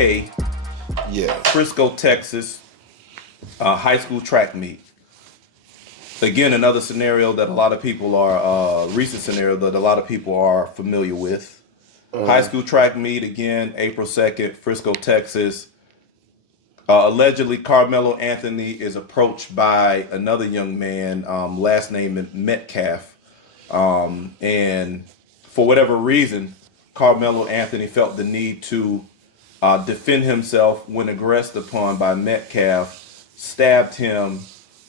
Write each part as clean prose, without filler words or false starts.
K, Yeah. Frisco, Texas, high school track meet. Again, another scenario that a lot of people are, recent scenario that a lot of people are familiar with. High school track meet, again, April 2nd, Frisco, Texas. Allegedly, Karmelo Anthony is approached by another young man, last name Metcalf. And for whatever reason, Karmelo Anthony felt the need to defend himself when aggressed upon by Metcalf, stabbed him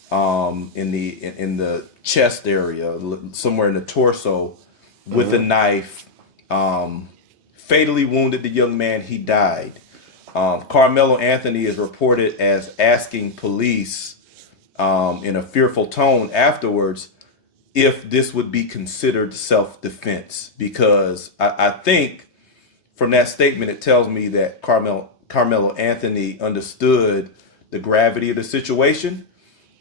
in the chest area, somewhere in the torso, with a knife. Fatally wounded the young man. He died. Carmelo Anthony is reported as asking police in a fearful tone afterwards if this would be considered self-defense, because I think from that statement it tells me that Carmelo Anthony understood the gravity of the situation.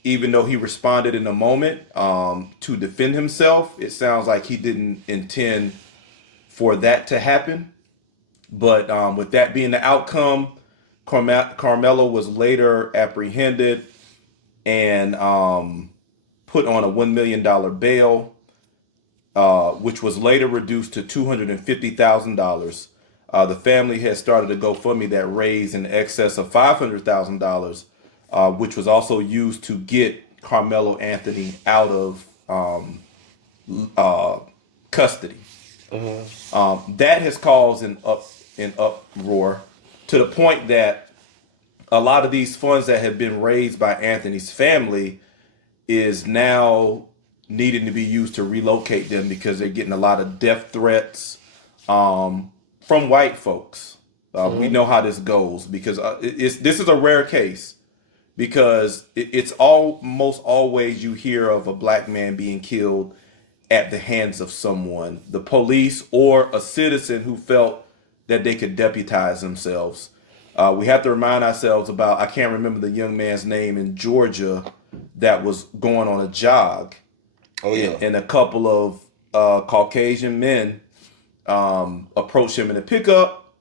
Even though he responded in a moment to defend himself, it sounds like he didn't intend for that to happen. But with that being the outcome, Carmelo was later apprehended and put on a $1 million bail, which was later reduced to $250,000. The family has started a GoFundMe that raised in excess of $500,000, which was also used to get Carmelo Anthony out of custody. That has caused an uproar to the point that a lot of these funds that have been raised by Anthony's family is now needing to be used to relocate them because they're getting a lot of death threats from white folks. We know how this goes because this is a rare case because it's almost always you hear of a black man being killed at the hands of someone, the police or a citizen who felt that they could deputize themselves. We have to remind ourselves about, I can't remember the young man's name in Georgia that was going on a jog. Oh, yeah. And a couple of Caucasian men approached him in a pickup,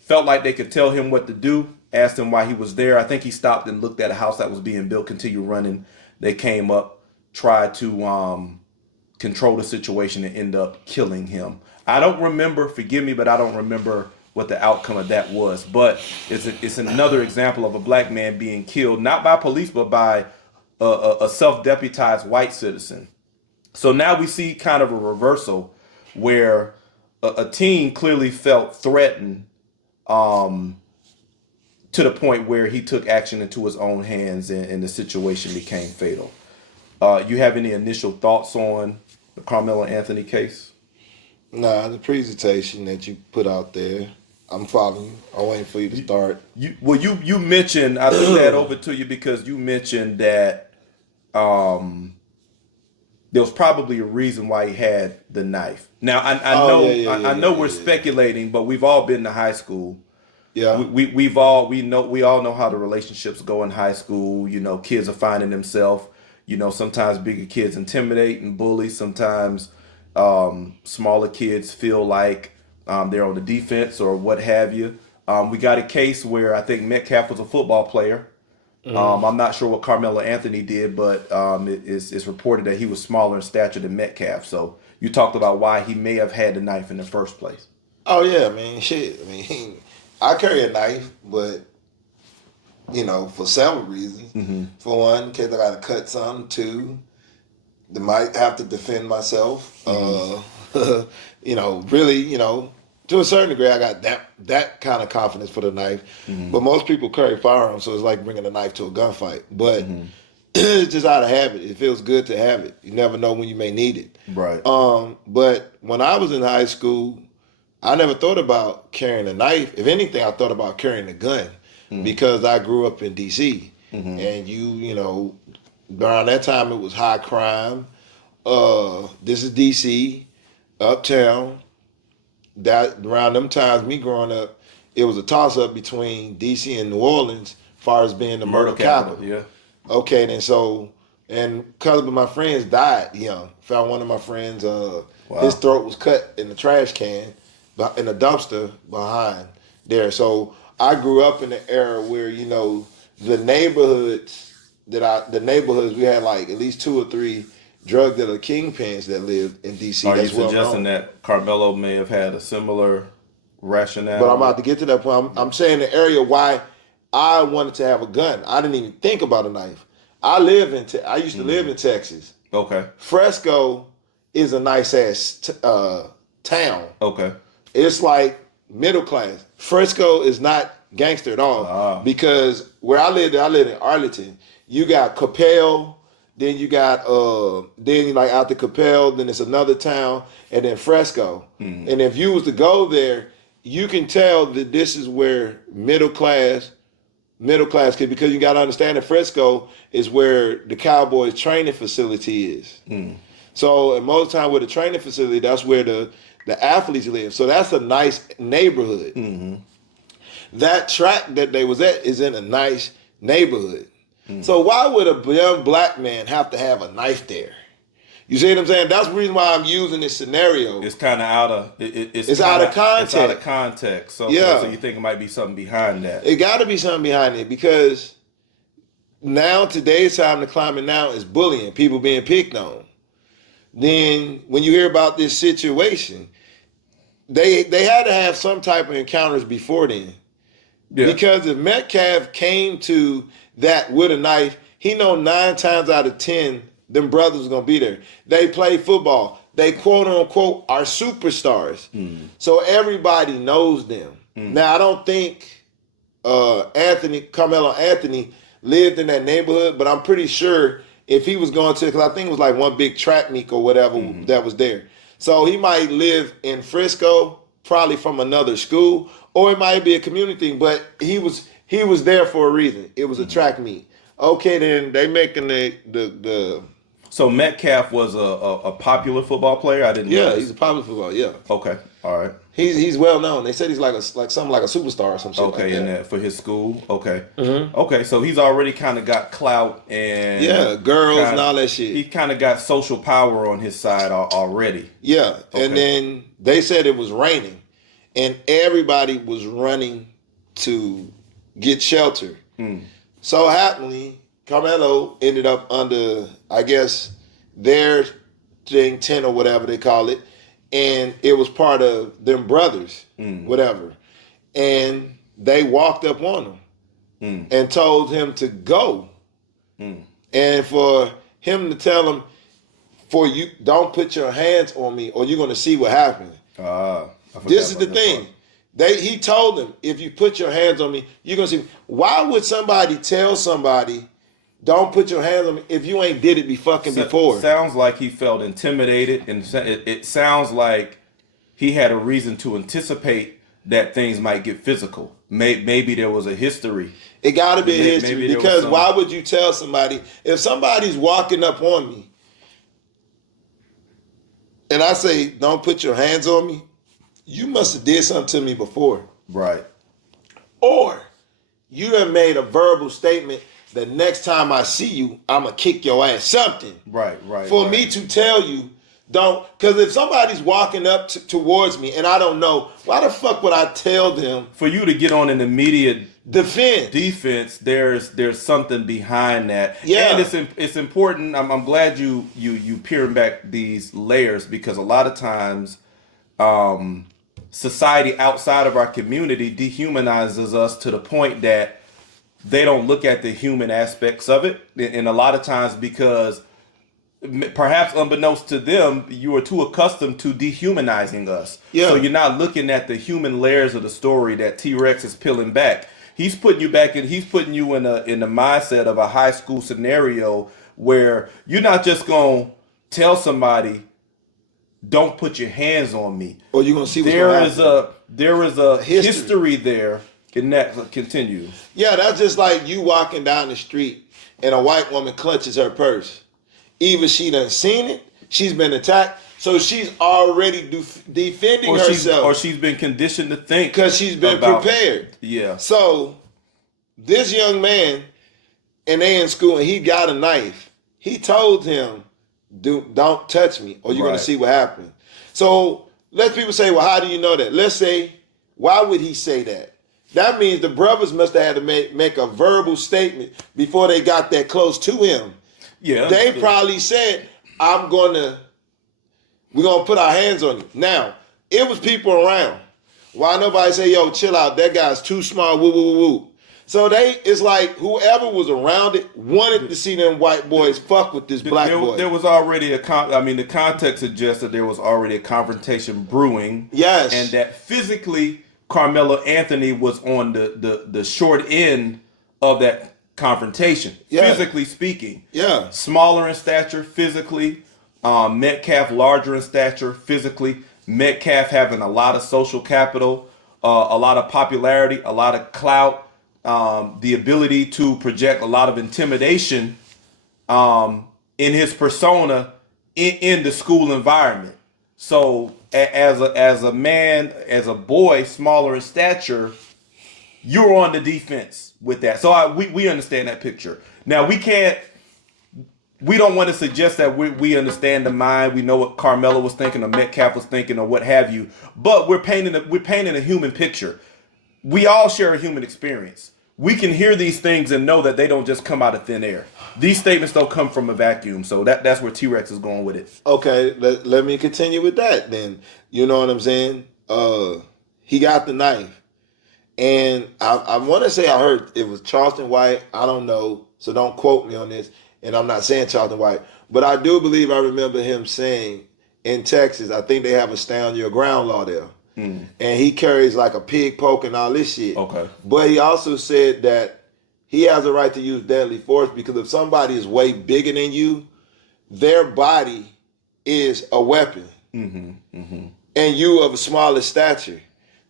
felt like they could tell him what to do, asked him why he was there. I think he stopped and looked at a house that was being built, continued running. They came up, tried to control the situation and end up killing him. I don't remember, forgive me, but I don't remember what the outcome of that was. But it's another example of a black man being killed, not by police, but by a self-deputized white citizen. So now we see kind of a reversal where a teen clearly felt threatened to the point where he took action into his own hands and the situation became fatal. You have any initial thoughts on the Carmelo Anthony case? Nah, the presentation that you put out there, I'm following you. I'm waiting for you to start. You mentioned, I threw that over to you because you mentioned that there was probably a reason why he had the knife. Now I know we're speculating, but we've all been to high school. Yeah. We all know how the relationships go in high school. You know, kids are finding themselves. You know, sometimes bigger kids intimidate and bully. Sometimes smaller kids feel like they're on the defense or what have you. We got a case where I think Metcalf was a football player. I'm not sure what Carmelo Anthony did, but it's reported that he was smaller in stature than Metcalf. So you talked about why he may have had the knife in the first place. Oh, yeah, I mean, shit. I mean, I carry a knife, but, you know, for several reasons. Mm-hmm. For one, in case I got to cut something. Two, I might have to defend myself. Mm-hmm. You know, really, you know, to a certain degree, I got that kind of confidence for the knife. Mm-hmm. But most people carry firearms, so it's like bringing a knife to a gunfight. But it's just out of habit. It feels good to have it. You never know when you may need it. Right. But when I was in high school, I never thought about carrying a knife. If anything, I thought about carrying a gun because I grew up in D.C. And you know, around that time it was high crime. This is D.C., uptown. That around them times, me growing up, it was a toss-up between D.C. and New Orleans as far as being the murder capital. Yeah. Okay, then so, and a couple of my friends died young. Found one of my friends, his throat was cut in the trash can, in a dumpster behind there. So I grew up in the era where, you know, the neighborhoods we had like at least 2 or 3 drug dealer kingpins that lived in DC. Are you That's well suggesting known. that Carmelo may have had a similar rationale? But I'm about to get to that point. I'm saying the area why I wanted to have a gun. I didn't even think about a knife. I used to live in Texas. Okay. Fresco is a nice ass town. Okay. It's like middle class. Fresco is not gangster at all because where I lived in Arlington. You got Capel, then you got then like out the Capel, then it's another town, and then Fresco. And if you was to go there, you can tell that this is where middle class kid, because you got to understand that Fresco is where the Cowboys training facility is. So and most of the time with the training facility, that's where the athletes live. So that's a nice neighborhood. That track that they was at is in a nice neighborhood. So why would a young black man have to have a knife there? You see what I'm saying? That's the reason why I'm using this scenario. It's kind of out of it's out of context. It's out of context. So yeah. So you think it might be something behind that? It got to be something behind it because now today's time to climb it now is bullying, people being picked on. Then when you hear about this situation, they had to have some type of encounters before then. Yeah. Because if Metcalf came to that with a knife, he know 9 times out of 10 them brothers are gonna be there. They play football. They quote unquote are superstars. So everybody knows them. Now I don't think Karmelo Anthony lived in that neighborhood, but I'm pretty sure if he was going to, because I think it was like one big track meet or whatever that was there. So he might live in Frisco, probably from another school, or it might be a community thing, but he was there for a reason. It was a track meet. Okay, then they making the So Metcalf was a popular football player. I didn't know. Yeah, he's a popular football. Yeah. Okay. All right. He's well known. They said he's like something like a superstar or some shit. Okay, like that. and that for his school. Okay. Okay, so he's already kind of got clout and girls and all that shit. He kind of got social power on his side already. Yeah, okay. And then they said it was raining, and everybody was running to get shelter. So happily, Karmelo ended up under, I guess, their tent or whatever they call it. And it was part of them brothers, whatever. And they walked up on him and told him to go. And for him to tell him, don't put your hands on me or you're going to see what happens. This is the thing. He told them, if you put your hands on me, you're going to see. Why would somebody tell somebody, don't put your hands on me if you ain't did it before? Sounds like he felt intimidated, and it sounds like he had a reason to anticipate that things might get physical. Maybe there was a history. It got to be a history because why would you tell somebody if somebody's walking up on me and I say, don't put your hands on me, you must have did something to me before. Right. Or you have made a verbal statement the next time I see you, I'm going to kick your ass. Something. Right. For me to tell you, don't. Because if somebody's walking up towards me and I don't know, why the fuck would I tell them? For you to get on an immediate defense, there's something behind that. Yeah. And it's important. I'm glad you peering back these layers because a lot of times society outside of our community dehumanizes us to the point that they don't look at the human aspects of it. And a lot of times because perhaps unbeknownst to them, you are too accustomed to dehumanizing us. Yeah. So you're not looking at the human layers of the story that T-Rex is peeling back. He's putting you in the mindset of a high school scenario where you're not just going to tell somebody, don't put your hands on me. Or you're going to see what's going to happen. There is a history there. Can that continue? Yeah, that's just like you walking down the street and a white woman clutches her purse. Either she done seen it, she's been attacked, so she's already defending herself. Or she's been conditioned to think. Because she's been prepared. Yeah. So this young man, and they in school, and he got a knife. He told him, don't touch me, or you're going to see what happens. So let people say, well, how do you know that? Let's say, why would he say that? That means the brothers must have had to make a verbal statement before they got that close to him. Yeah. They probably said, we're gonna put our hands on you. Now, it was people around. Why nobody say, yo, chill out, that guy's too smart, woo, woo, woo, woo. So it's like whoever was around it wanted to see them white boys fuck with this black boy. There was already the context suggests that there was already a confrontation brewing. Yes. And that physically, Karmelo Anthony was on the short end of that confrontation, physically speaking. Yeah. Smaller in stature physically, Metcalf larger in stature physically, Metcalf having a lot of social capital, a lot of popularity, a lot of clout, the ability to project a lot of intimidation in his persona in the school environment. So as a man, as a boy, smaller in stature, you're on the defense with that. So we understand that picture. Now we don't want to suggest that we understand the mind. We know what Karmelo was thinking or Metcalf was thinking or what have you. But we're painting a human picture. We all share a human experience. We can hear these things and know that they don't just come out of thin air. These statements don't come from a vacuum. So that's where T-Rex is going with it. Okay, let me continue with that then. You know what I'm saying? He got the knife. And I want to say I heard it was Charleston White. I don't know, so don't quote me on this. And I'm not saying Charleston White. But I do believe I remember him saying in Texas, I think they have a stand your ground law there. And he carries like a pig poke and all this shit. Okay. But he also said that he has a right to use deadly force because if somebody is way bigger than you, their body is a weapon. And you of a smaller stature.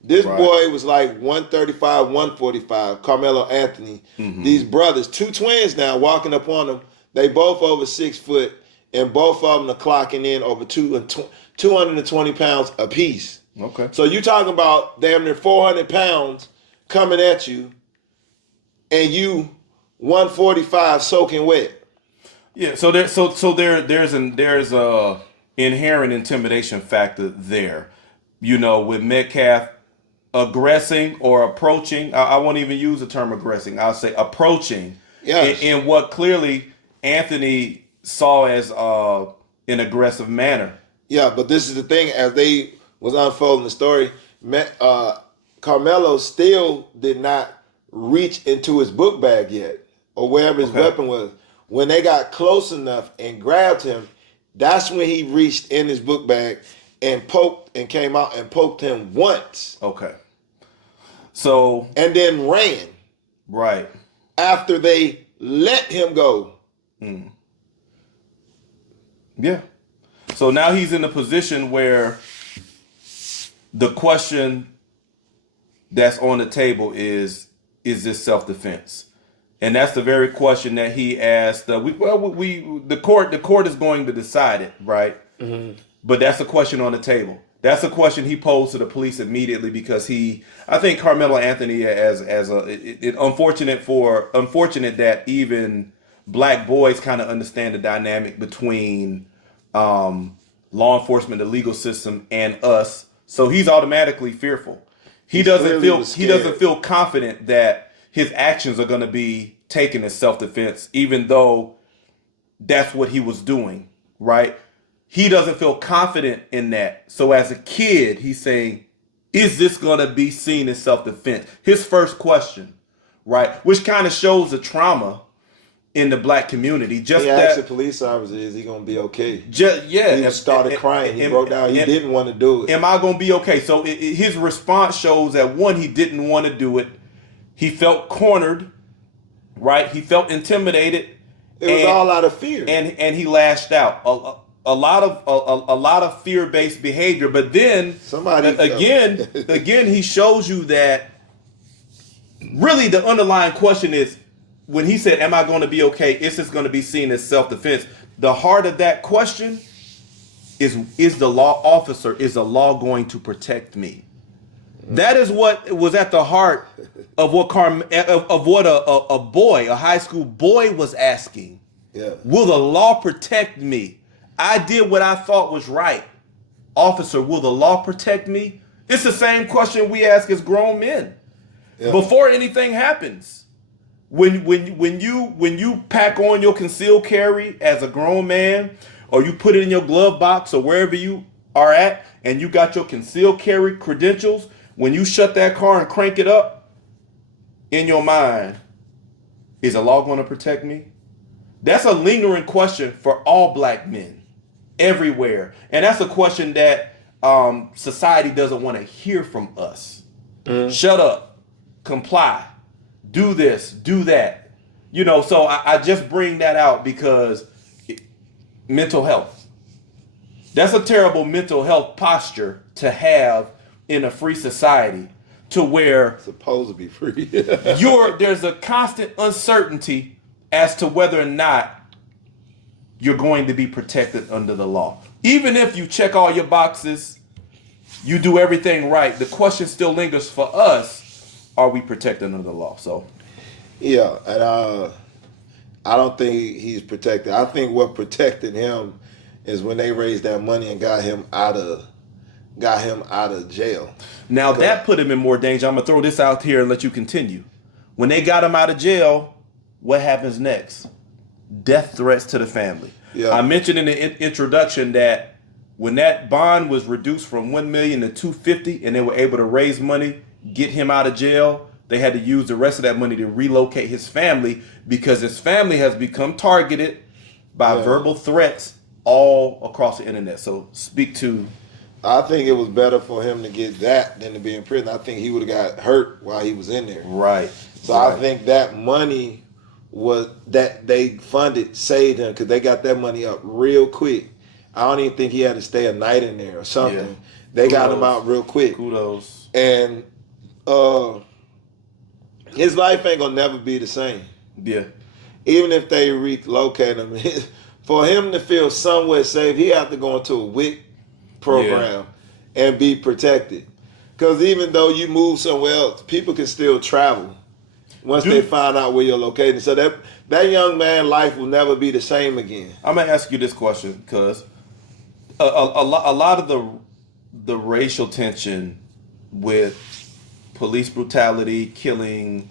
This boy was like 135, 145, Karmelo Anthony. These brothers, two twins now walking up on him. They both over 6 foot and both of them are clocking in over 220 pounds apiece. Okay. So you talking about damn near 400 pounds coming at you, and you 145 soaking wet. Yeah. So there's a inherent intimidation factor there. You know, with Metcalf aggressing or approaching. I won't even use the term aggressing. I'll say approaching. Yes. In what clearly Anthony saw as an aggressive manner. Yeah, but this is the thing. As they was unfolding the story, Karmelo still did not reach into his book bag yet, or wherever his weapon was. When they got close enough and grabbed him, that's when he reached in his book bag and poked and came out and poked him once. Okay. So. And then ran. Right. After they let him go. Yeah. So now he's in a position where the question that's on the table is this self-defense? And that's the very question that he asked. The court is going to decide it, right? But that's the question on the table. That's a question he posed to the police immediately because I think Karmelo Anthony unfortunate that even black boys kind of understand the dynamic between law enforcement, the legal system, and us. So he's automatically fearful. He doesn't feel confident that his actions are going to be taken as self-defense, even though that's what he was doing, right? He doesn't feel confident in that. So as a kid, he's saying, is this going to be seen as self-defense? His first question, right? Which kind of shows the trauma in the black community. Just he that asked the police officer, is he going to be okay? He started crying. He broke down. He didn't want to do it. Am I going to be okay? So his response shows that, one, he didn't want to do it. He felt cornered, right? He felt intimidated. It was all out of fear. And he lashed out. A lot of fear-based behavior. But then, again, he shows you that really the underlying question is, when he said, am I going to be okay? Is this going to be seen as self-defense? The heart of that question is the law officer, is the law going to protect me? That is what was at the heart of what a boy, a high school boy was asking. Yeah. Will the law protect me? I did what I thought was right. Officer, will the law protect me? It's the same question we ask as grown men. before anything happens. When you pack on your concealed carry as a grown man, or you put it in your glove box or wherever you are at, and you got your concealed carry credentials, when you shut that car and crank it up, in your mind, is the law going to protect me? That's a lingering question for all black men everywhere. And that's a question that society doesn't want to hear from us. Shut up, comply, do this, do that. So I just bring that out because mental health. That's a terrible mental health posture to have in a free society, to where it's supposed to be free. there's a constant uncertainty as to whether or not you're going to be protected under the law. Even if you check all your boxes, you do everything right, the question still lingers for us: are we protected under the law? So, yeah, and I don't think he's protected. I think what protected him is when they raised that money and got him out of jail. Now that put him in more danger. I'm gonna throw this out here and let you continue. When they got him out of jail, what happens next? Death threats to the family. Yeah. I mentioned in the introduction that when that bond was reduced from $1 million to $250, and they were able to raise money, get him out of jail, they had to use the rest of that money to relocate his family, because his family has become targeted by verbal threats all across the internet. So speak to. I think it was better for him to get that than to be in prison. I think he would have got hurt while he was in there. Right. So I think that money was that they funded saved him, because they got that money up real quick. I don't even think he had to stay a night in there or something. Yeah. They got him out real quick. Kudos. And his life ain't gonna never be the same. Yeah. Even if they relocate him, for him to feel somewhere safe, he have to go into a WIC program and be protected. Because even though you move somewhere else, people can still travel once they find out where you're located. So that young man's life will never be the same again. I'm gonna ask you this question because a lot of the racial tension with police brutality, killing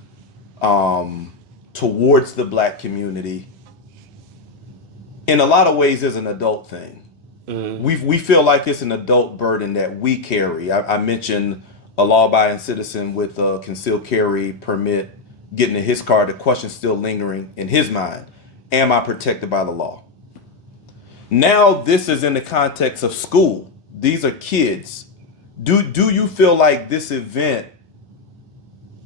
towards the black community, in a lot of ways is an adult thing. We feel like it's an adult burden that we carry. I mentioned a law-abiding citizen with a concealed carry permit getting in his car. The question still lingering in his mind: am I protected by the law? Now this is in the context of school. These are kids. Do you feel like this event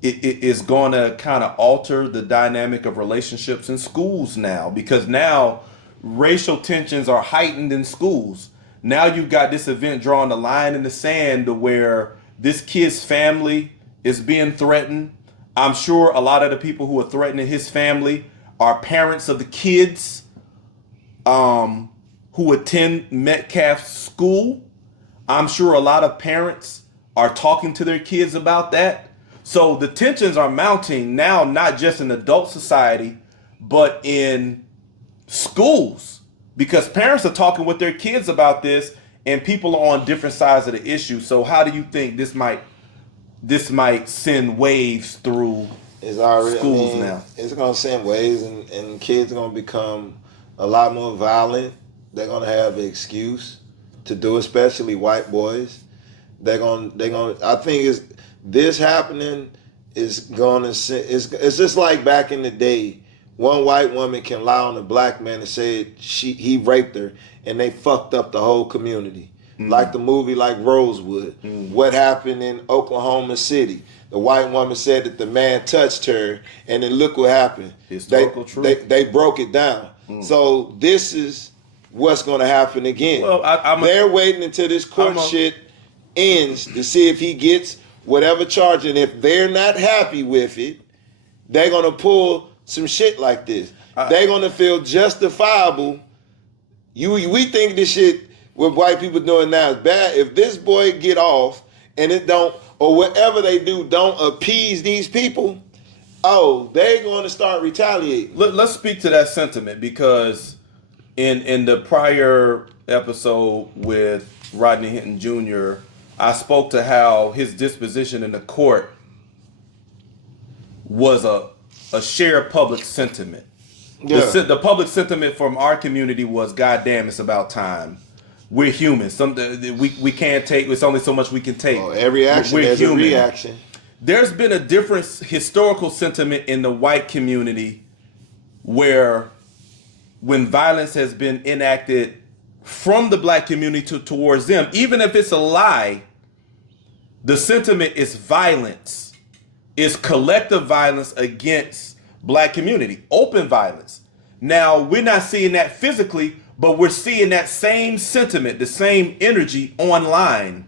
is going to kind of alter the dynamic of relationships in schools now? Because now racial tensions are heightened in schools. Now you've got this event drawing the line in the sand to where this kid's family is being threatened. I'm sure a lot of the people who are threatening his family are parents of the kids who attend Metcalf school. I'm sure a lot of parents are talking to their kids about that. So the tensions are mounting now, not just in adult society, but in schools, because parents are talking with their kids about this, and people are on different sides of the issue. So how do you think this might send waves through schools now? It's going to send waves, and kids are going to become a lot more violent. They're going to have an excuse to do, especially white boys. I think this happening is going to, it's just like back in the day. One white woman can lie on a black man and say he raped her, and they fucked up the whole community. Like the movie, like Rosewood. What happened in Oklahoma City? The white woman said that the man touched her, and then look what happened. Historical truth. They broke it down. So this is what's going to happen again. Well, they're waiting until this court shit ends to see if he gets whatever charge, and if they're not happy with it, they're going to pull some shit like this. They're going to feel justifiable. We think this shit what white people doing now is bad. If this boy get off and it don't, or whatever they do, don't appease these people, they're going to start retaliating. Let's speak to that sentiment, because in the prior episode with Rodney Hinton Jr., I spoke to how his disposition in the court was a shared public sentiment. Yeah. The public sentiment from our community was, "God damn, it's about time. We're human. We can't take. It's only so much we can take. Well, every action We're has human." a reaction. There's been a different historical sentiment in the white community where, when violence has been enacted from the black community towards them, even if it's a lie, the sentiment is violence, is collective violence against black community, open violence. Now, we're not seeing that physically, but we're seeing that same sentiment, the same energy online.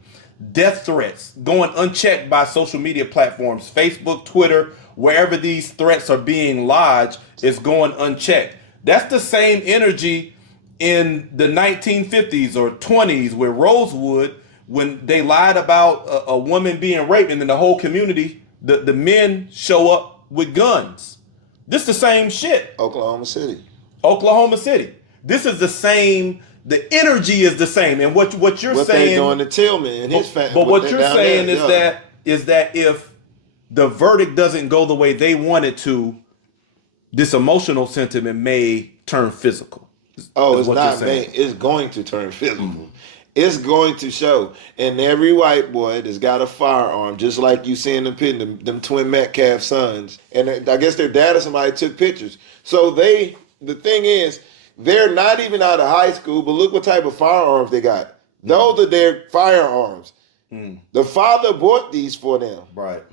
Death threats going unchecked by social media platforms, Facebook, Twitter, wherever these threats are being lodged, is going unchecked. That's the same energy in the 1950s or 20s where Rosewood, when they lied about a woman being raped, and then the whole community, the men show up with guns. This the same shit. Oklahoma City. This is the same. The energy is the same. And what you're what saying, they doing to Tillman and his family. But what you're saying is that if the verdict doesn't go the way they want it to, this emotional sentiment may turn physical. Oh, it's not, man. It's going to turn physical. Mm-hmm. It's going to show. And every white boy that's got a firearm, just like you see in the pit, them twin Metcalf sons. And I guess their dad or somebody took pictures. So the thing is, they're not even out of high school, but look what type of firearms they got. Those are their firearms. Mm. The father bought these for them. Right.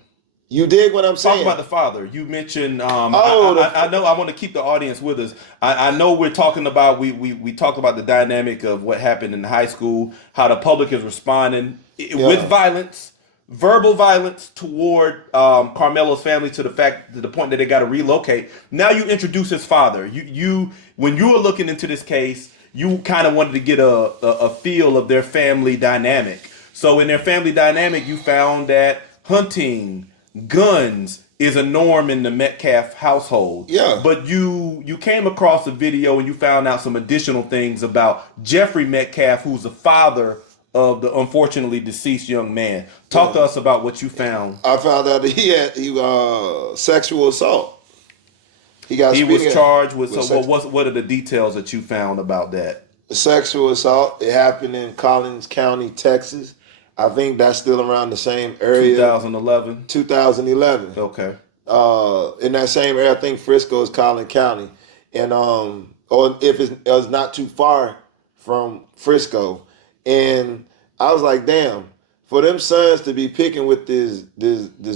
You dig what I'm saying? Talk about the father. You mentioned. I know. I want to keep the audience with us. I know we're talking about. We talked about the dynamic of what happened in high school, how the public is responding with violence, verbal violence toward Karmelo's family, to the point that they got to relocate. Now you introduce his father. You when you were looking into this case, you kind of wanted to get a feel of their family dynamic. So in their family dynamic, you found that hunting, guns is a norm in the Metcalf household. Yeah. But you came across a video and you found out some additional things about Jeffrey Metcalf, who's the father of the unfortunately deceased young man. Talk to us about what you found. I found out that he sexual assault. He was charged with what are the details that you found about that? Sexual assault. It happened in Collins County, Texas. I think that's still around the same area. 2011. 2011. Okay. In that same area, I think Frisco is Collins County, and or if it's not too far from Frisco, and I was like, damn, for them sons to be picking with this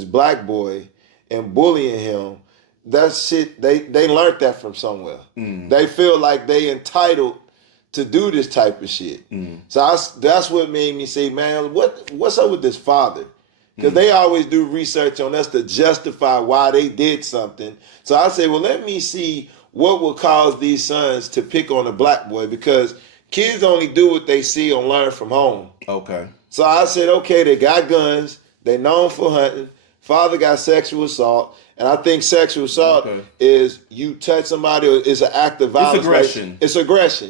black boy and bullying him, that shit they learned that from somewhere. Mm. They feel like they entitled to do this type of shit. Mm. So that's what made me say, man, what's up with this father? Because they always do research on us to justify why they did something. So I said, well, let me see what will cause these sons to pick on a black boy, because kids only do what they see or learn from home. Okay. So I said, okay, they got guns, they known for hunting, father got sexual assault. And I think sexual assault is you touch somebody, or it's an act of violence. It's aggression. It's aggression.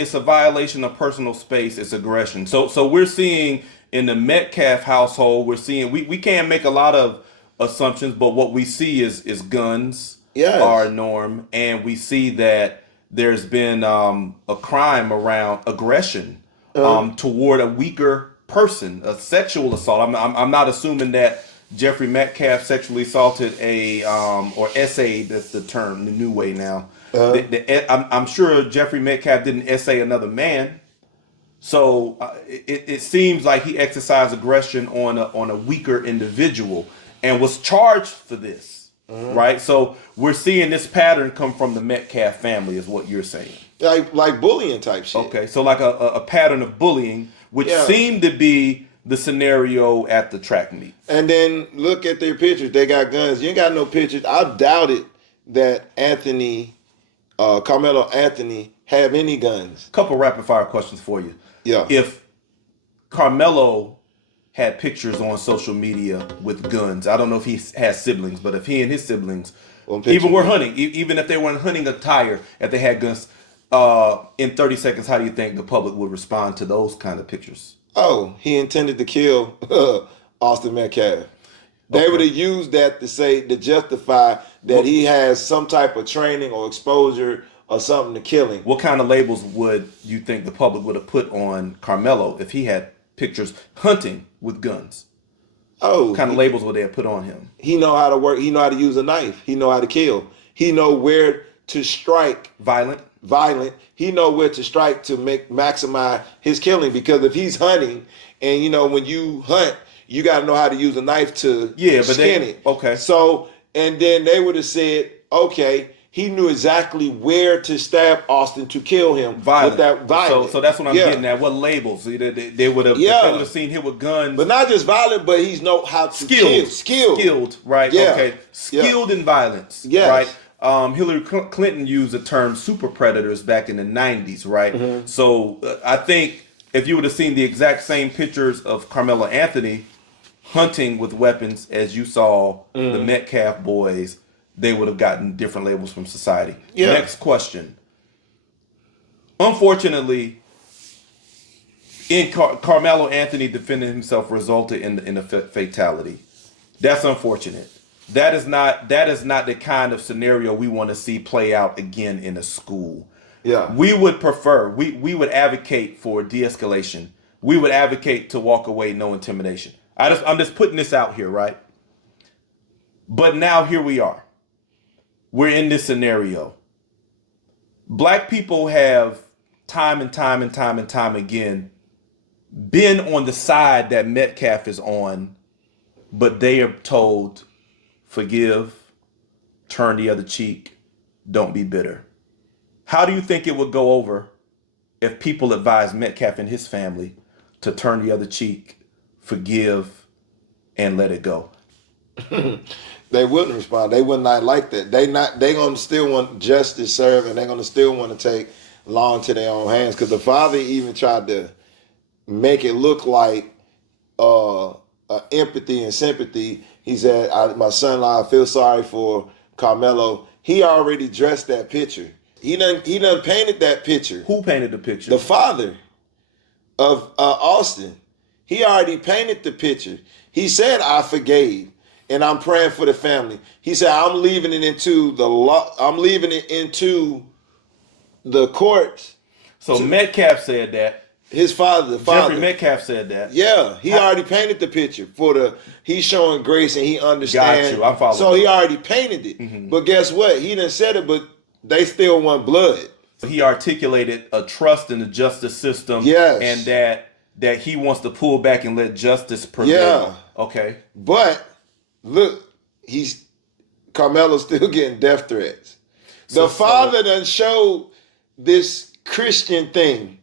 It's a violation of personal space. It's aggression. So we're seeing in the Metcalf household, we can't make a lot of assumptions, but what we see is guns are a norm, and we see that there's been a crime around aggression toward a weaker person, a sexual assault. I'm not assuming that Jeffrey Metcalf sexually assaulted or essayed, that's the term, the new way now. I'm sure Jeffrey Metcalf didn't essay another man. So it seems like he exercised aggression on a weaker individual and was charged for this, right? So we're seeing this pattern come from the Metcalf family, is what you're saying. Like bullying type shit. Okay, so like a pattern of bullying, which seemed to be the scenario at the track meet. And then look at their pictures. They got guns. You ain't got no pictures. I doubted that Karmelo Anthony have any guns. Couple rapid fire questions for you. Yeah. If Karmelo had pictures on social media with guns, I don't know if he has siblings, but if he and his siblings even were hunting, even if they weren't hunting attire, if they had guns, in 30 seconds, how do you think the public would respond to those kind of pictures? Oh, he intended to kill Austin Metcalf. They would have used that to justify that he has some type of training or exposure or something to kill him. What kind of labels would you think the public would have put on Karmelo if he had pictures hunting with guns? Oh, What kind of labels would they have put on him? He know how to work. He know how to use a knife. He know how to kill. He know where to strike. Violent. He know where to strike to maximize his killing. Because if he's hunting, and when you hunt, you got to know how to use a knife to skin it. Okay. So, and then they would have said, okay, he knew exactly where to stab Austin to kill him Violent. with that violence. So that's what I'm getting at. What labels? They would have. They would have seen him with guns, but not just violent, but he's know how to kill. Skilled, right? Yeah. Okay. Skilled in violence, yes. right? Hillary Clinton used the term super predators back in the 90s, right? Mm-hmm. So I think if you would have seen the exact same pictures of Karmelo Anthony hunting with weapons as you saw the Metcalf boys, they would have gotten different labels from society. Yeah. Next question. Unfortunately, in Karmelo Anthony defending himself resulted in a fatality. That's unfortunate. That is not the kind of scenario we want to see play out again in a school. Yeah. We would prefer, we would advocate for de-escalation. We would advocate to walk away, no intimidation. I'm just putting this out here, right? But now here we are. We're in this scenario. Black people have time and time again been on the side that Metcalf is on, but they are told, forgive, turn the other cheek, don't be bitter. How do you think it would go over if people advised Metcalf and his family to turn the other cheek, forgive, and let it go? They wouldn't respond. They would not like that. They gonna still want justice served, and they're gonna still want to take law into their own hands. Because the father even tried to make it look like empathy and sympathy. He said, "My son-in-law, I feel sorry for Karmelo." He already dressed that picture. He done painted that picture. Who painted the picture? The father of Austin. He already painted the picture. He said, "I forgave, and I'm praying for the family." He said, "I'm leaving it into the law. I'm leaving it into the courts." So Metcalf said that. His father, the father. Jeffrey Metcalf said that. Yeah, he already painted the picture he's showing grace and he understands. Got you. I'm following. So he already painted it. Mm-hmm. But guess what? He didn't said it, but they still want blood. He articulated a trust in the justice system. Yes. And that he wants to pull back and let justice prevail. Yeah. Okay. But look, Karmelo's still getting death threats. The father done showed this Christian thing.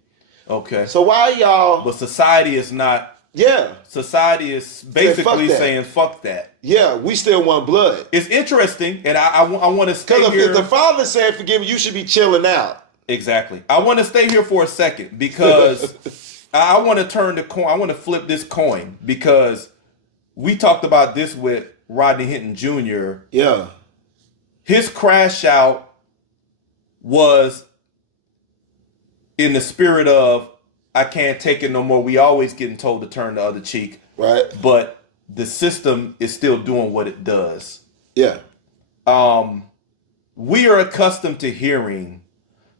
Okay. So why y'all? But society is not. Yeah. Society is basically saying fuck that. Yeah, we still want blood. It's interesting, and I want to stay here. Because if the father said forgive me, you should be chilling out. Exactly. I want to stay here for a second because I want to turn the coin. I want to flip this coin because we talked about this with Rodney Hinton Jr. Yeah. His crash out was in the spirit of, I can't take it no more. We always getting told to turn the other cheek. Right. But the system is still doing what it does. Yeah. We are accustomed to hearing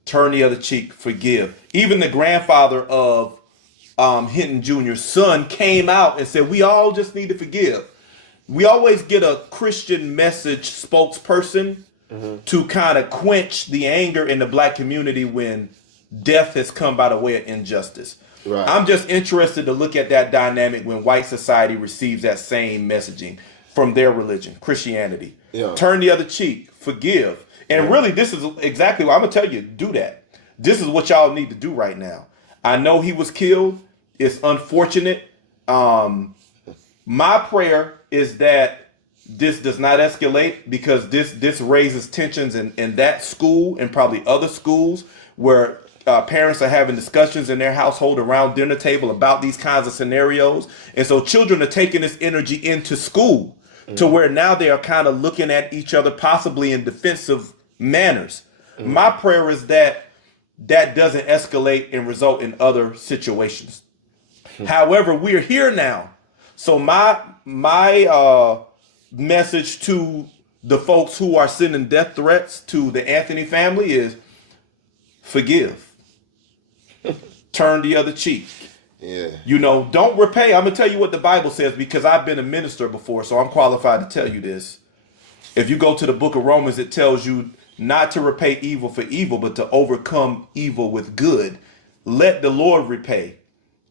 turn the other cheek, forgive. Even the grandfather of Hinton Jr.'s son came out and said, we all just need to forgive. We always get a Christian message spokesperson to kind of quench the anger in the black community when death has come by the way of injustice. Right. I'm just interested to look at that dynamic when white society receives that same messaging from their religion, Christianity. Yeah. Turn the other cheek, forgive. And really, this is exactly what I'm going to tell you. Do that. This is what y'all need to do right now. I know he was killed. It's unfortunate. My prayer is that this does not escalate because this raises tensions in that school and probably other schools where parents are having discussions in their household around dinner table about these kinds of scenarios. And so children are taking this energy into school to where now they are kind of looking at each other possibly in defensive manners. My prayer is that doesn't escalate and result in other situations. However, we're here now. So my message to the folks who are sending death threats to the Anthony family is forgive. Turn the other cheek. Yeah. You know, don't repay. I'm going to tell you what the Bible says because I've been a minister before, so I'm qualified to tell you this. If you go to the book of Romans, it tells you not to repay evil for evil, but to overcome evil with good. Let the Lord repay.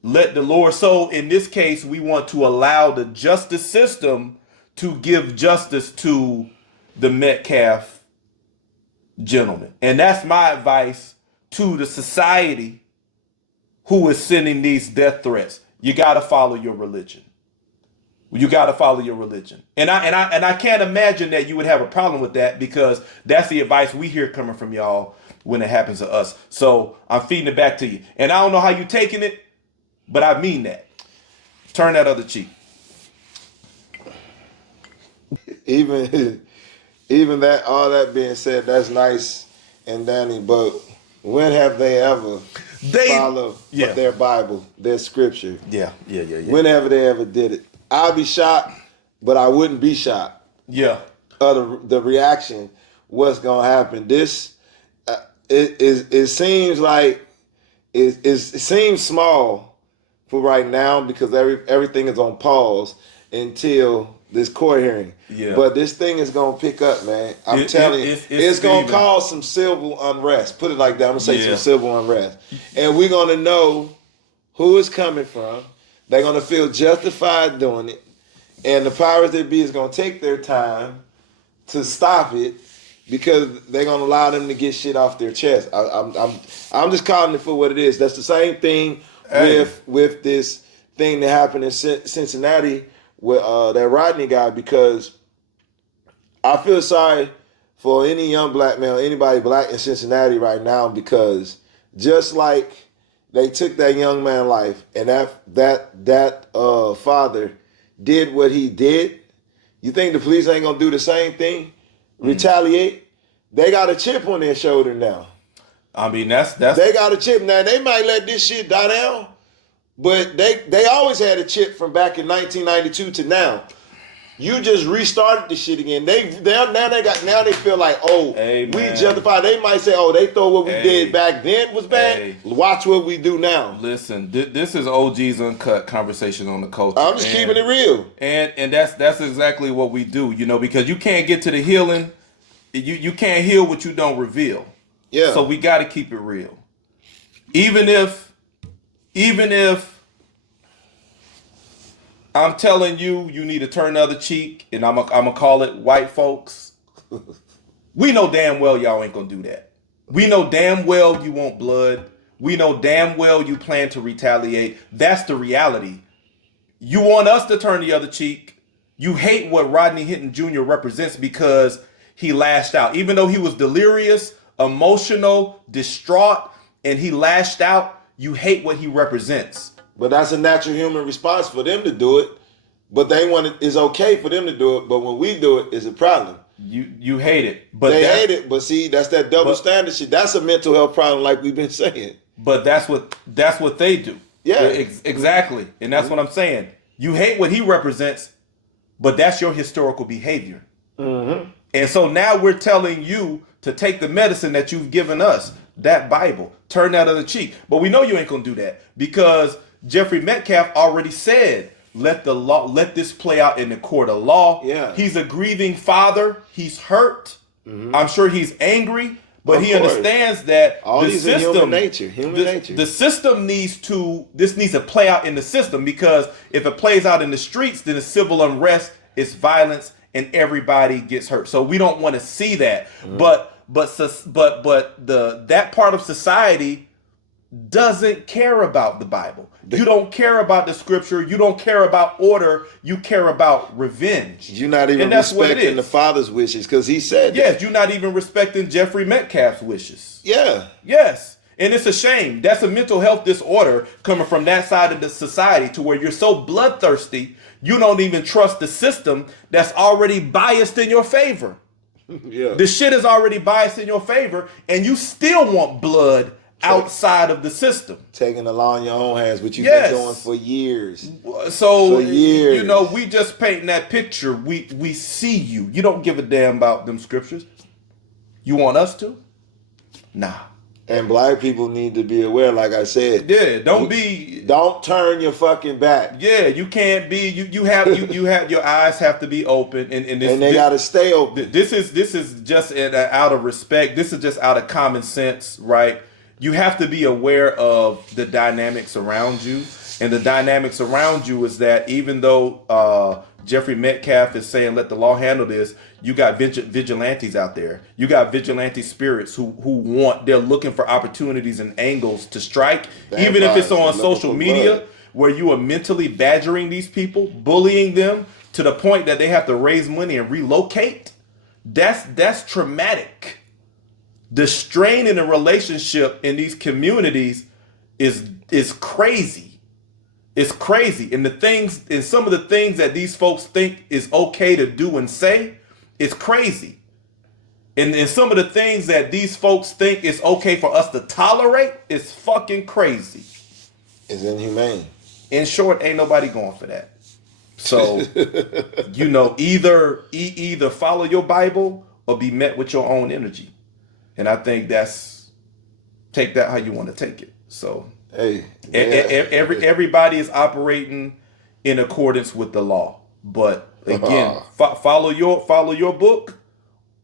Let the Lord. So in this case, we want to allow the justice system to give justice to the Metcalf gentleman. And that's my advice to the society who is sending these death threats. You got to follow your religion. You got to follow your religion. And I can't imagine that you would have a problem with that because that's the advice we hear coming from y'all when it happens to us. So I'm feeding it back to you. And I don't know how you're taking it, but I mean that. Turn that other cheek. Even that, all that being said, that's nice and dandy, but when have they ever followed their Bible, their scripture? Yeah. Whenever they ever did it. I'd be shocked, but I wouldn't be shocked. Yeah. The reaction, what's gonna happen. This, it seems like it seems small for right now because everything is on pause until this court hearing. Yeah. But this thing is gonna pick up, man. I'm telling you, it's gonna cause some civil unrest. Put it like that. I'm gonna say some civil unrest, and we're gonna know who it's coming from. They're gonna feel justified doing it, and the powers that be is gonna take their time to stop it because they're gonna allow them to get shit off their chest. I'm just calling it for what it is. That's the same thing with this thing that happened in Cincinnati with that Rodney guy, because I feel sorry for any young black male, anybody black in Cincinnati right now, because just like they took that young man's life and that father did what he did, you think the police ain't gonna do the same thing? Retaliate? They got a chip on their shoulder now. I mean, that's they got a chip now. They might let this shit die down, but they always had a chip from back in 1992 to now. You just restarted the shit again. Now they feel like, we justify. They might say, they thought what we did back then was bad. Watch what we do now. Listen, this is OG's Uncut Conversation on the Culture. I'm just keeping it real. And that's exactly what we do, you know, because you can't get to the healing. You can't heal what you don't reveal. Yeah. So we got to keep it real. Even if I'm telling you, you need to turn the other cheek, and I'm gonna call it white folks. We know damn well y'all ain't gonna do that. We know damn well you want blood. We know damn well you plan to retaliate. That's the reality. You want us to turn the other cheek. You hate what Rodney Hinton Jr. represents because he lashed out. Even though he was delirious, emotional, distraught, and he lashed out, you hate what he represents. But that's a natural human response for them to do it. But they want it. It's okay for them to do it. But when we do it, it's a problem. You hate it. But they hate it. But see, that's that double standard shit. That's a mental health problem, like we've been saying. But that's what they do. Yeah, exactly. And that's what I'm saying. You hate what he represents, but that's your historical behavior. Mm-hmm. And so now we're telling you to take the medicine that you've given us, that Bible, turn that other cheek. But we know you ain't gonna do that because Jeffrey Metcalf already said, let this play out in the court of law. Yeah. He's a grieving father. He's hurt. Mm-hmm. I'm sure he's angry, but he understands that all these are human nature. The system needs to play out in the system, because if it plays out in the streets, then it's civil unrest, it's violence, and everybody gets hurt. So we don't want to see that. Mm-hmm. But that part of society doesn't care about the Bible. You don't care about the scripture. You don't care about order. You care about revenge. You're not even respecting the father's wishes, because he said yes, you're not even respecting Jeffrey Metcalf's wishes. Yeah. Yes. And it's a shame. That's a mental health disorder coming from that side of the society, to where you're so bloodthirsty, you don't even trust the system that's already biased in your favor. Yeah. The shit is already biased in your favor, and you still want blood outside of the system. Taking the law in your own hands, which you've Yes. been doing for years. So For years. you know, we just painting that picture. We see you. You don't give a damn about them scriptures. You want us to? Nah. And black people need to be aware, like I said. Yeah, don't turn your fucking back. Yeah, you can't be. You have your eyes have to be open, and they gotta stay open. This is just out of respect. This is just out of common sense, right? You have to be aware of the dynamics around you, and the dynamics around you is that even though Jeffrey Metcalf is saying let the law handle this, you got vigilantes out there. You got vigilante spirits who they're looking for opportunities and angles to strike, even if it's on social media, where you are mentally badgering these people, bullying them to the point that they have to raise money and relocate. That's traumatic. The strain in a relationship in these communities is crazy. It's crazy. And some of the things that these folks think is okay to do and say, it's crazy. And some of the things that these folks think is okay for us to tolerate is fucking crazy. It's inhumane. In short, ain't nobody going for that. So, you know, either follow your Bible or be met with your own energy. And I think take that how you want to take it. So, hey, everybody is operating in accordance with the law. But again, follow your book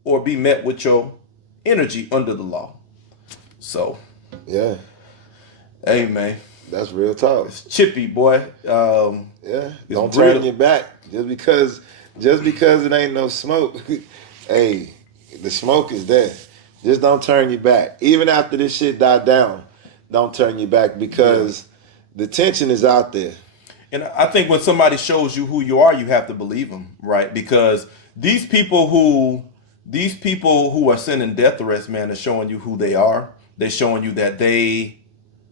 or be met with your energy under the law. So, yeah. Hey, man. That's real talk. It's chippy, boy. Yeah. Don't turn your back just because it ain't no smoke. Hey, the smoke is there. Just don't turn your back. Even after this shit died down, don't turn your back because the tension is out there. And I think when somebody shows you who you are, you have to believe them, right? Because these people who are sending death threats, man, are showing you who they are. They're showing you that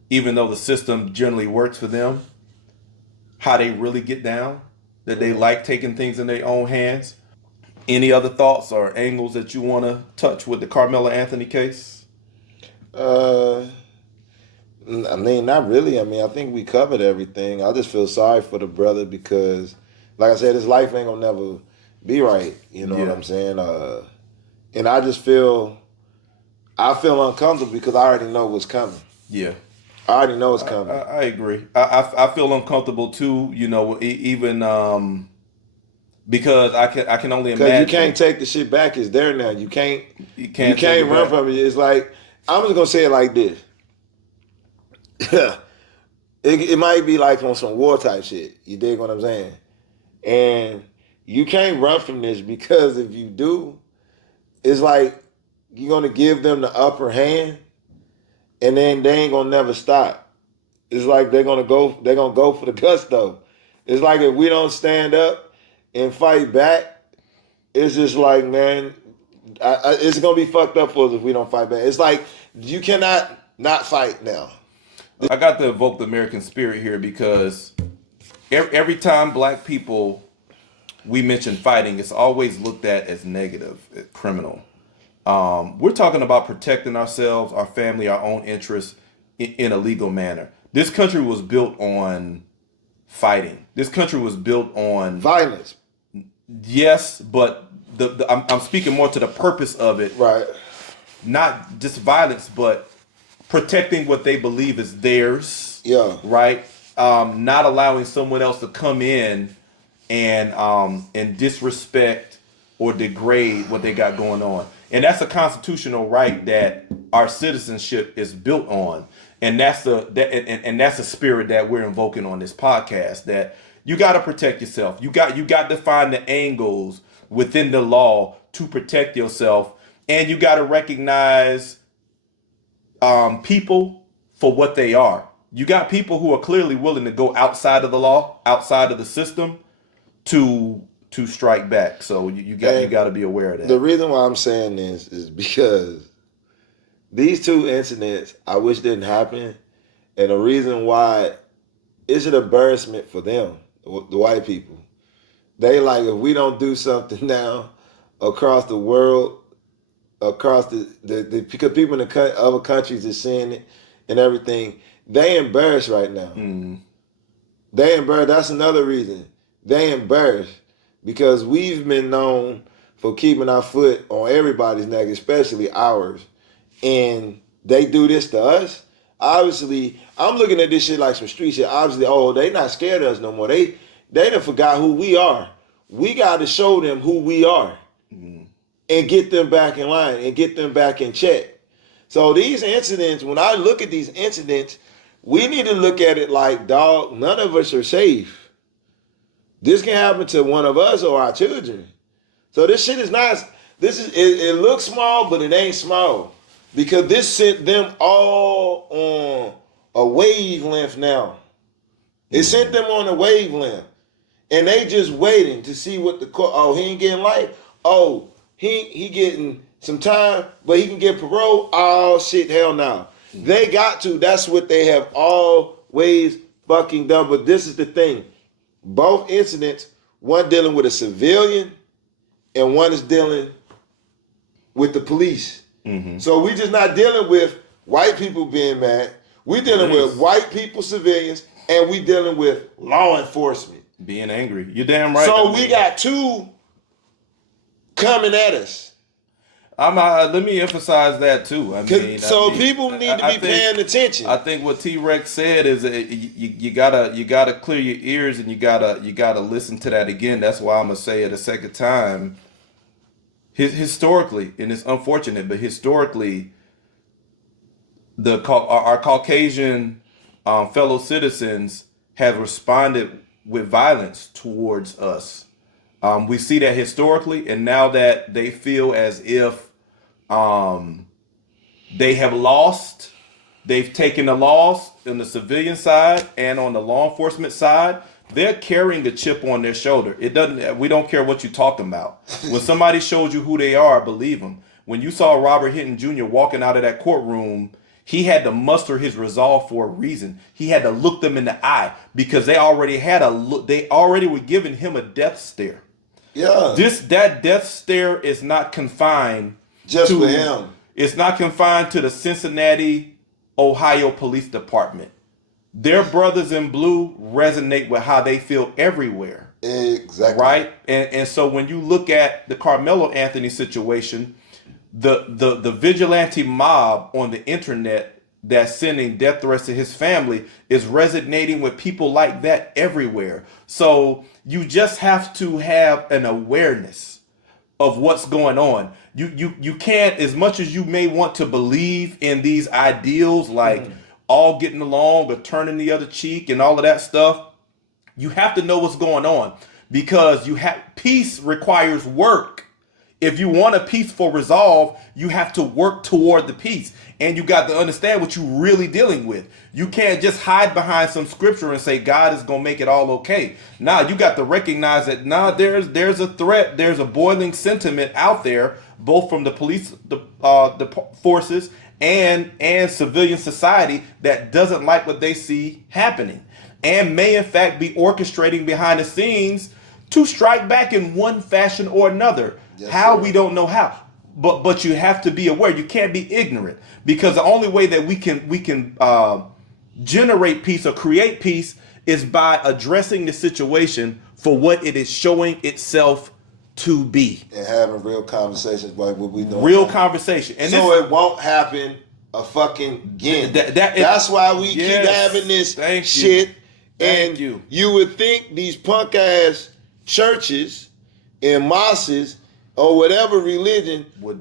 even though the system generally works for them, how they really get down, that they like taking things in their own hands. Any other thoughts or angles that you want to touch with the Karmelo Anthony case? I mean, not really. I mean, I think we covered everything. I just feel sorry for the brother because, like I said, his life ain't gonna never be right. You know what I'm saying? And I just feel uncomfortable because I already know what's coming. Yeah. I already know it's coming. I agree. I feel uncomfortable too. You know, even because I can only imagine. Because you can't take the shit back. It's there now. You can't run from it. It's like, I'm just gonna say it like this. it might be like on some war type shit. You dig what I'm saying? And you can't run from this because if you do, it's like you're gonna give them the upper hand, and then they ain't gonna never stop. It's like they're gonna go for the gusto. It's like if we don't stand up and fight back, it's just like, man, it's gonna be fucked up for us if we don't fight back. It's like you cannot not fight now. I got to evoke the American spirit here because every time black people we mention fighting, it's always looked at as negative, criminal. We're talking about protecting ourselves, our family, our own interests in a legal manner. This country was built on fighting. This country was built on violence. Yes, but I'm speaking more to the purpose of it. Right. Not just violence, but protecting what they believe is theirs. Yeah. Right. Not allowing someone else to come in and disrespect or degrade what they got going on. And that's a constitutional right that our citizenship is built on. And that's the spirit that we're invoking on this podcast, that you got to protect yourself. You got to find the angles within the law to protect yourself. And you got to recognize people for what they are. You got people who are clearly willing to go outside of the law, outside of the system to strike back. So you got to be aware of that. The reason why I'm saying this is because these two incidents I wish didn't happen, and the reason why it's an embarrassment for them, the white people. They like, if we don't do something now across the world, across the because people in the other countries are seeing it, and everything, they embarrassed right now. They embarrassed. That's another reason. They embarrassed because we've been known for keeping our foot on everybody's neck, especially ours. And they do this to us. Obviously, I'm looking at this shit like some street shit. Obviously, they not scared of us no more. They done forgot who we are. We got to show them who we are and get them back in line and get them back in check. So these incidents, when I look at these incidents, we need to look at it like, dog, none of us are safe. This can happen to one of us or our children. So this shit is not, it looks small, but it ain't small. Because this sent them all on a wavelength now. It sent them on a wavelength. And they just waiting to see what the court, he ain't getting life. He getting some time, but he can get parole. Oh shit, hell no. They got to. That's what they have always fucking done. But this is the thing. Both incidents, one dealing with a civilian and one is dealing with the police. So we just not dealing with white people being mad. We dealing with white people, civilians, and we dealing with law enforcement. Being angry. You're damn right. So we got two coming at us. Let me emphasize that too. People need to be paying attention. I think what T-Rex said is you gotta clear your ears and you gotta listen to that again. That's why I'm gonna say it a second time. Historically, and it's unfortunate, but historically, our Caucasian fellow citizens have responded with violence towards us. We see that historically, and now that they feel as if they have lost, they've taken the loss on the civilian side and on the law enforcement side. They're carrying a chip on their shoulder. We don't care what you're talking about. When somebody shows you who they are, believe them. When you saw Robert Hinton Jr. walking out of that courtroom, he had to muster his resolve for a reason. He had to look them in the eye because they already had a look. They already were giving him a death stare. Yeah. That death stare is not confined just for him. It's not confined to the Cincinnati, Ohio Police Department. Their brothers in blue resonate with how they feel everywhere. Exactly. Right? And so when you look at the Karmelo Anthony situation, the vigilante mob on the internet that's sending death threats to his family is resonating with people like that everywhere. So you just have to have an awareness of what's going on. You can't, as much as you may want to believe in these ideals like all getting along or turning the other cheek and all of that stuff, you have to know what's going on because peace requires work. If you want a peaceful resolve, you have to work toward the peace. And you got to understand what you're really dealing with. You can't just hide behind some scripture and say God is going to make it all okay. Now you got to recognize that there's a threat, there's a boiling sentiment out there, both from the police, the forces, and civilian society that doesn't like what they see happening and may in fact be orchestrating behind the scenes to strike back in one fashion or another. Yes, how sir. We don't know how, but you have to be aware. You can't be ignorant because the only way that we can generate peace or create peace is by addressing the situation for what it is showing itself to be and having real conversations like what we know. Real conversation, and so it won't happen a fucking again. That's why we keep having this shit. And you would think these punk ass churches and mosques or whatever religion will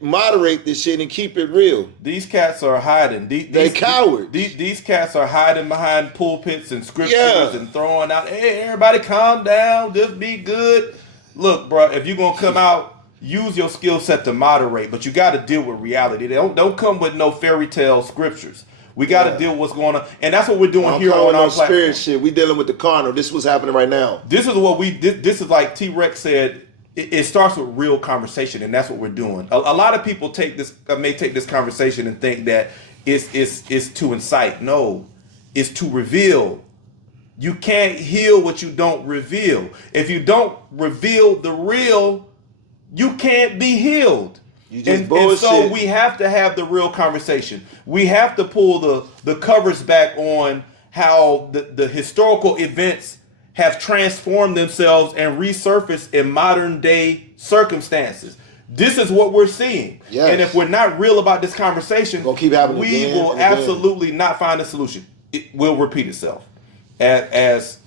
moderate this shit and keep it real. These cats are hiding. They cowards. These cats are hiding behind pulpits and scriptures and throwing out, hey, everybody calm down, just be good. Look, bro, if you're going to come out, use your skill set to moderate, but you got to deal with reality. Don't come with no fairy tale scriptures. We got to deal with what's going on. And that's what we're doing here on our platform. Spirit shit. We dealing with the carnal. This is what's happening right now. This is what we did. This is like T-Rex said, it starts with real conversation, and that's what we're doing. A lot of people may take this conversation and think that it's to incite. No, it's to reveal. You can't heal what you don't reveal. If you don't reveal the real, you can't be healed. You just And bullshit. so we have to have the real conversation. We have to pull the covers back on how the historical events have transformed themselves and resurfaced in modern day circumstances. This is what we're seeing. Yes. And if we're not real about this conversation, Gonna keep happening we again will and again. absolutely not find a solution. It will repeat itself. As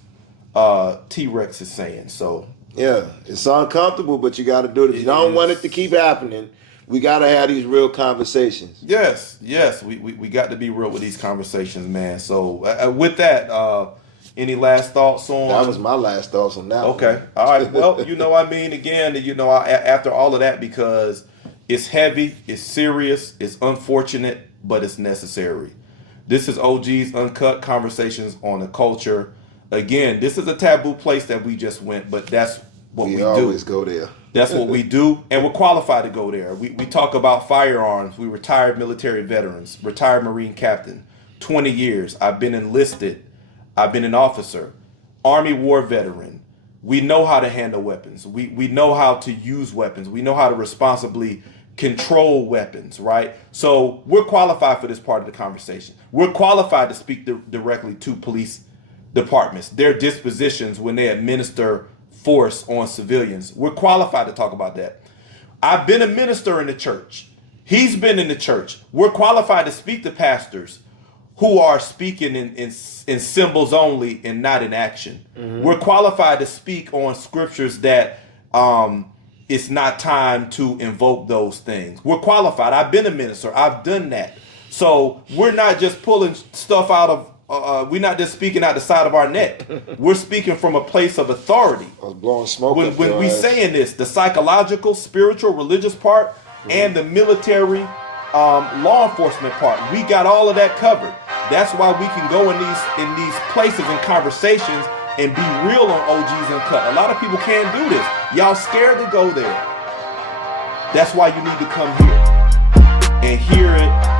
T-Rex is saying. So Yeah, it's uncomfortable, but you got to do it. If you don't want it to keep happening, we got to have these real conversations. yes, we got to be real with these conversations, man. So with that, any last thoughts on? That was my last thoughts on that. Okay, one. all right. Well, again, after all of that, because it's heavy, it's serious, it's unfortunate, but it's necessary. This is OG's Uncut Conversations on the Culture. Again, this is a taboo place that we just went, but that's what we do. We always go there. That's what we do, and we're qualified to go there. We talk about firearms. We retired military veterans, retired Marine captain, 20 years. I've been enlisted. I've been an officer, Army war veteran. We know how to handle weapons. We know how to use weapons. We know how to responsibly control weapons, right? So we're qualified for this part of the conversation. We're qualified to speak directly to police departments, their dispositions when they administer force on civilians. We're qualified to talk about that. I've been a minister in the church. He's been in the church. We're qualified to speak to pastors who are speaking in symbols only and not in action. Mm-hmm. We're qualified to speak on scriptures that it's not time to invoke those things. We're qualified. I've been a minister. I've done that. So we're not just pulling stuff out of, we're not just speaking out the side of our neck. We're speaking from a place of authority. I was blowing smoke When we saying this, the psychological, spiritual, religious part, and the military, law enforcement part, we got all of that covered. That's why we can go in these places and conversations and be real on OGs Uncut. A lot of people can't do this. Y'all scared to go there. That's why you need to come here and hear it